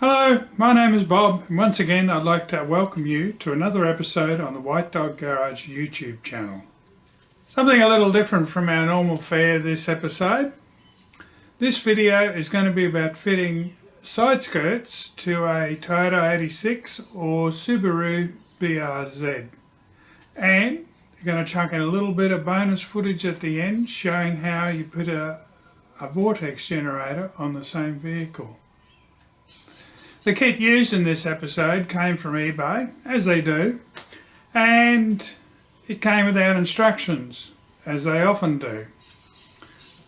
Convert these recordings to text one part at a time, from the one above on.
Hello, my name is Bob, and once again I'd like to welcome you to another episode on the White Dog Garage YouTube channel. Something a little different from our normal fare this episode. This video is going to be about fitting side skirts to a Toyota 86 or Subaru BRZ. And you're going to chuck in a little bit of bonus footage at the end showing how you put a Vortex generator on the same vehicle. The kit used in this episode came from eBay, as they do, and it came without instructions, as they often do.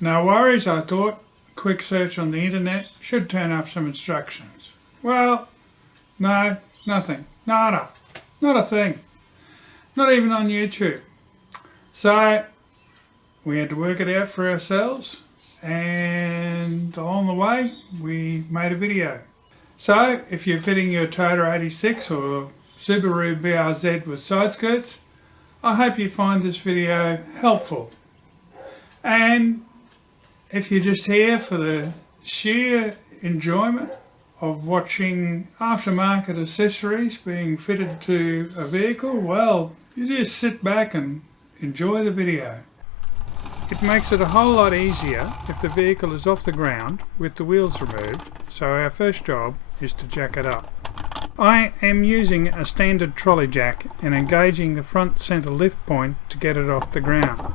No worries, I thought. Quick search on the internet should turn up some instructions. Well, no, nothing. Nada. Not a thing. Not even on YouTube. So, we had to work it out for ourselves, and along the way, we made a video. So, if you're fitting your Toyota 86 or Subaru BRZ with side skirts, I hope you find this video helpful. And if you're just here for the sheer enjoyment of watching aftermarket accessories being fitted to a vehicle, well, you just sit back and enjoy the video. It makes it a whole lot easier if the vehicle is off the ground with the wheels removed, so our first job is to jack it up. I am using a standard trolley jack and engaging the front centre lift point to get it off the ground.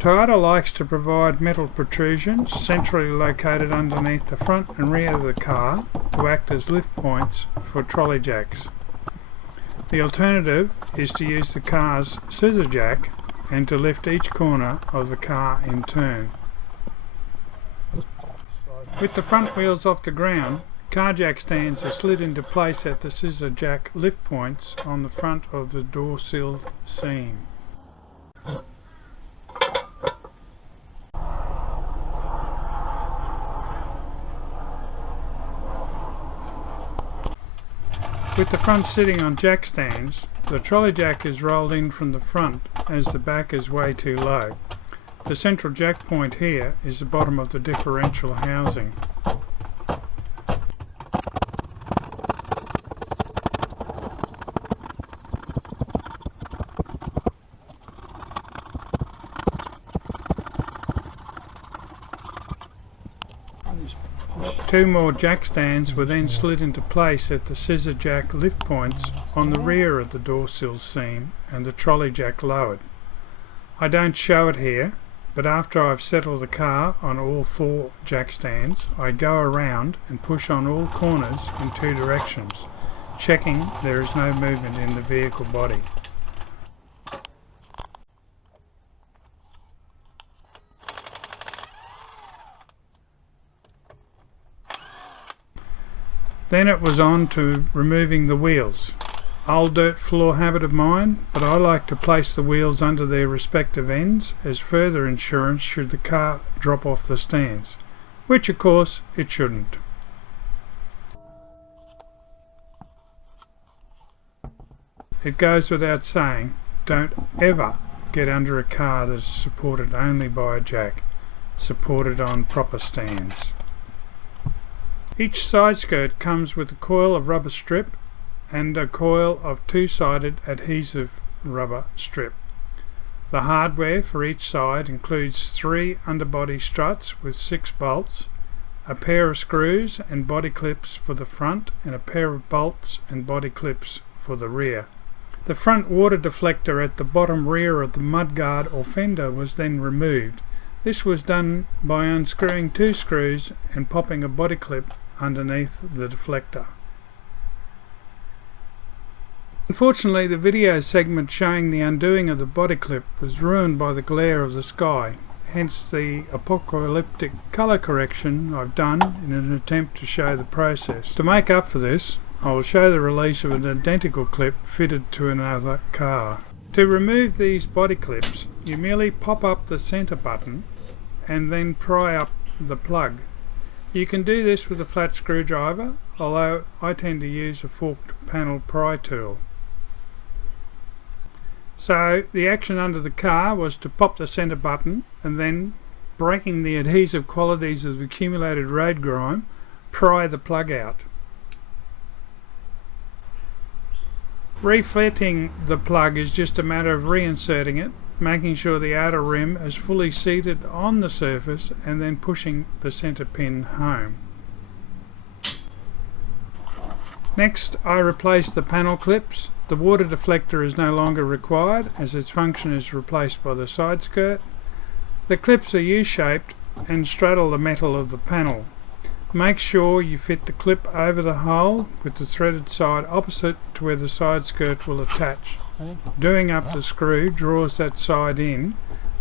Toyota likes to provide metal protrusions centrally located underneath the front and rear of the car to act as lift points for trolley jacks. The alternative is to use the car's scissor jack and to lift each corner of the car in turn. With the front wheels off the ground, car jack stands are slid into place at the scissor jack lift points on the front of the door sill seam. With the front sitting on jack stands, the trolley jack is rolled in from the front as the back is way too low. The central jack point here is the bottom of the differential housing. Two more jack stands were then slid into place at the scissor jack lift points on the rear of the door sill seam and the trolley jack lowered. I don't show it here, but after I've settled the car on all four jack stands, I go around and push on all corners in two directions, checking there is no movement in the vehicle body. Then it was on to removing the wheels. Old dirt floor habit of mine, but I like to place the wheels under their respective ends as further insurance should the car drop off the stands, which of course it shouldn't. It goes without saying, don't ever get under a car that is supported only by a jack, supported on proper stands. Each side skirt comes with a coil of rubber strip and a coil of two-sided adhesive rubber strip. The hardware for each side includes 3 underbody struts with 6 bolts, a pair of screws and body clips for the front, and a pair of bolts and body clips for the rear. The front water deflector at the bottom rear of the mudguard or fender was then removed. This was done by unscrewing 2 screws and popping a body clip underneath the deflector. Unfortunately, the video segment showing the undoing of the body clip was ruined by the glare of the sky, hence the apocalyptic colour correction I've done in an attempt to show the process. To make up for this, I will show the release of an identical clip fitted to another car. To remove these body clips, you merely pop up the centre button and then pry up the plug. You can do this with a flat screwdriver, although I tend to use a forked panel pry tool. So the action under the car was to pop the centre button and then, breaking the adhesive qualities of the accumulated road grime, pry the plug out. Refitting the plug is just a matter of reinserting it, making sure the outer rim is fully seated on the surface and then pushing the centre pin home. Next, I replace the panel clips. The water deflector is no longer required as its function is replaced by the side skirt. The clips are U-shaped and straddle the metal of the panel. Make sure you fit the clip over the hole with the threaded side opposite to where the side skirt will attach. Doing up the screw draws that side in,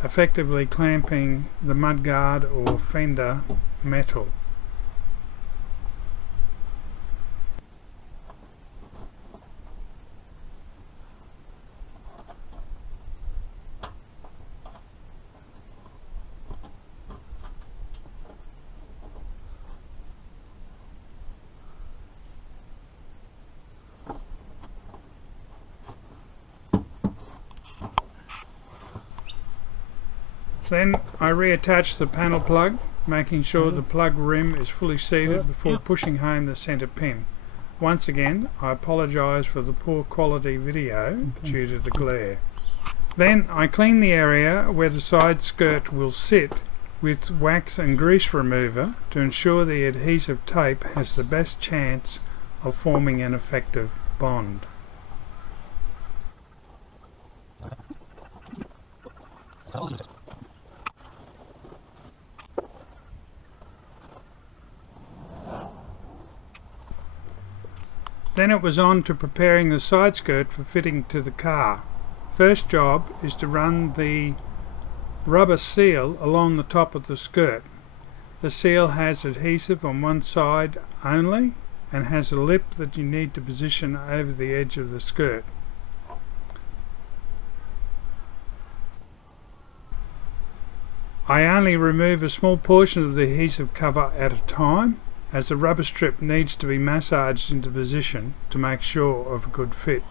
effectively clamping the mudguard or fender metal. Then I reattach the panel plug, making sure the plug rim is fully seated before pushing home the centre pin. Once again, I apologise for the poor quality video due to the glare. Then I clean the area where the side skirt will sit with wax and grease remover to ensure the adhesive tape has the best chance of forming an effective bond. Then it was on to preparing the side skirt for fitting to the car. First job is to run the rubber seal along the top of the skirt. The seal has adhesive on one side only and has a lip that you need to position over the edge of the skirt. I only remove a small portion of the adhesive cover at a time, as the rubber strip needs to be massaged into position to make sure of a good fit.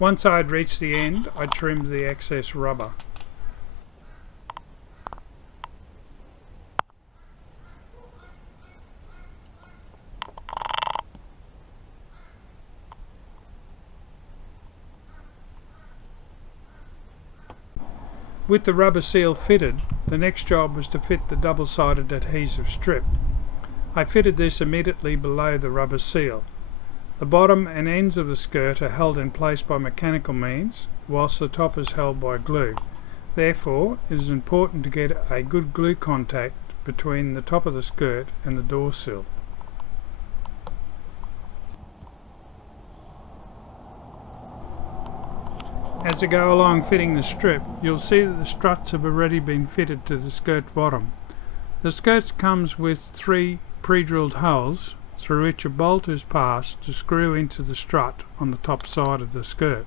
Once I had reached the end, I trimmed the excess rubber. With the rubber seal fitted, the next job was to fit the double-sided adhesive strip. I fitted this immediately below the rubber seal. The bottom and ends of the skirt are held in place by mechanical means, whilst the top is held by glue. Therefore, it is important to get a good glue contact between the top of the skirt and the door sill. As I go along fitting the strip, you'll see that the struts have already been fitted to the skirt bottom. The skirt comes with 3 pre-drilled holes through which a bolt is passed to screw into the strut on the top side of the skirt.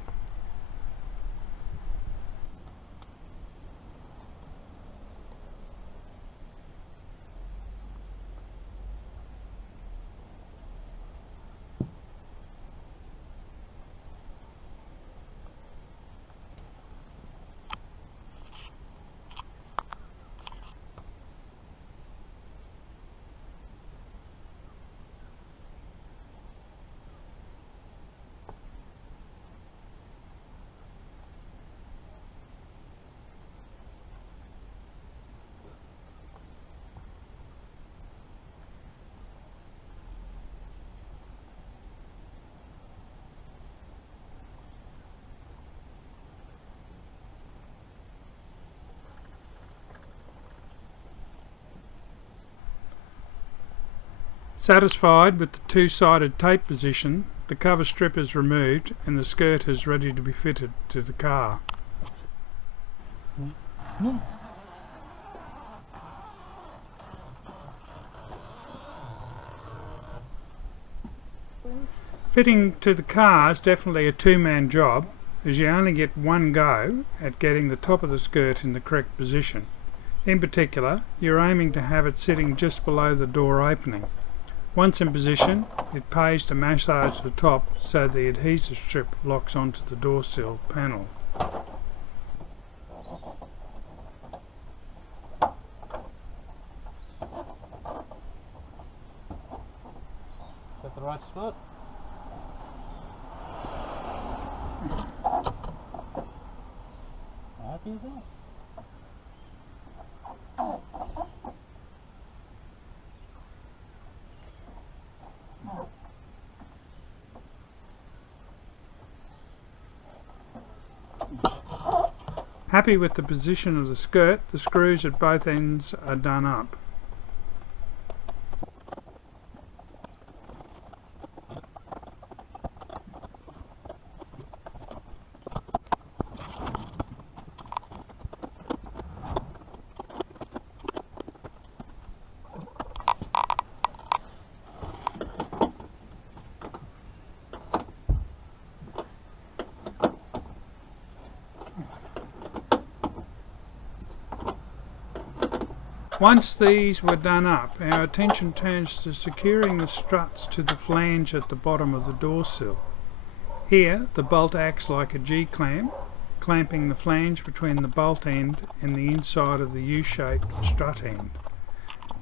Satisfied with the two-sided tape position, the cover strip is removed and the skirt is ready to be fitted to the car. Fitting to the car is definitely a two-man job, as you only get one go at getting the top of the skirt in the correct position. In particular, you're aiming to have it sitting just below the door opening. Once in position, it pays to massage the top so the adhesive strip locks onto the door sill panel. Is that the right spot? Happy with that? Happy with the position of the skirt, the screws at both ends are done up. Once these were done up, our attention turns to securing the struts to the flange at the bottom of the door sill. Here, the bolt acts like a G-clamp, clamping the flange between the bolt end and the inside of the U-shaped strut end.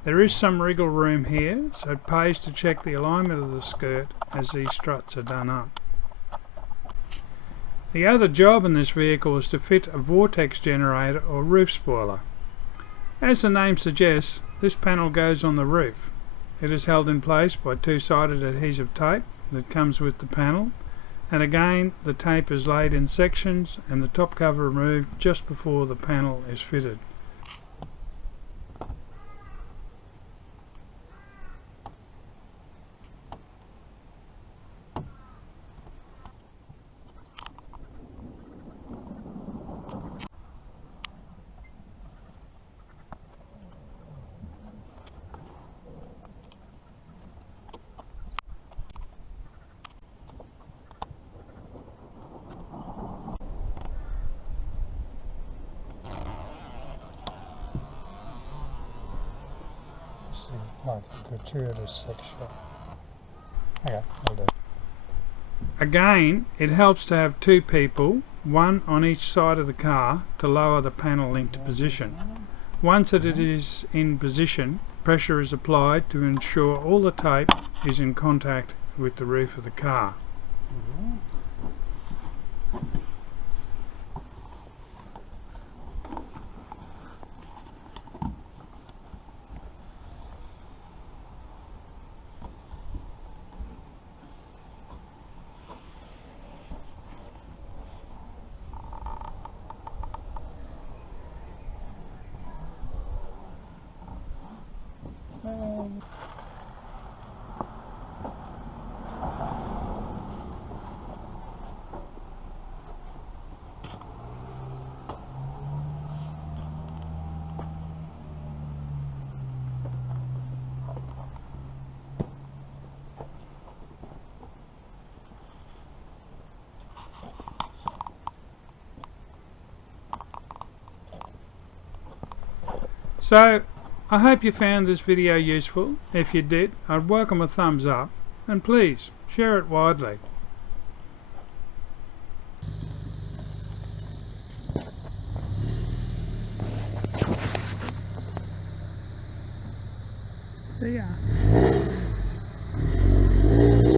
There is some wriggle room here, so it pays to check the alignment of the skirt as these struts are done up. The other job in this vehicle is to fit a Vortex generator or roof spoiler. As the name suggests, this panel goes on the roof. It is held in place by two-sided adhesive tape that comes with the panel, and again the tape is laid in sections and the top cover removed just before the panel is fitted. Like a gratuitous section. Okay, I'll do. Again, it helps to have two people, one on each side of the car, to lower the panel into position. Once that it is in position, pressure is applied to ensure all the tape is in contact with the roof of the car. So, I hope you found this video useful. If you did, I'd welcome a thumbs up, and please share it widely. See ya.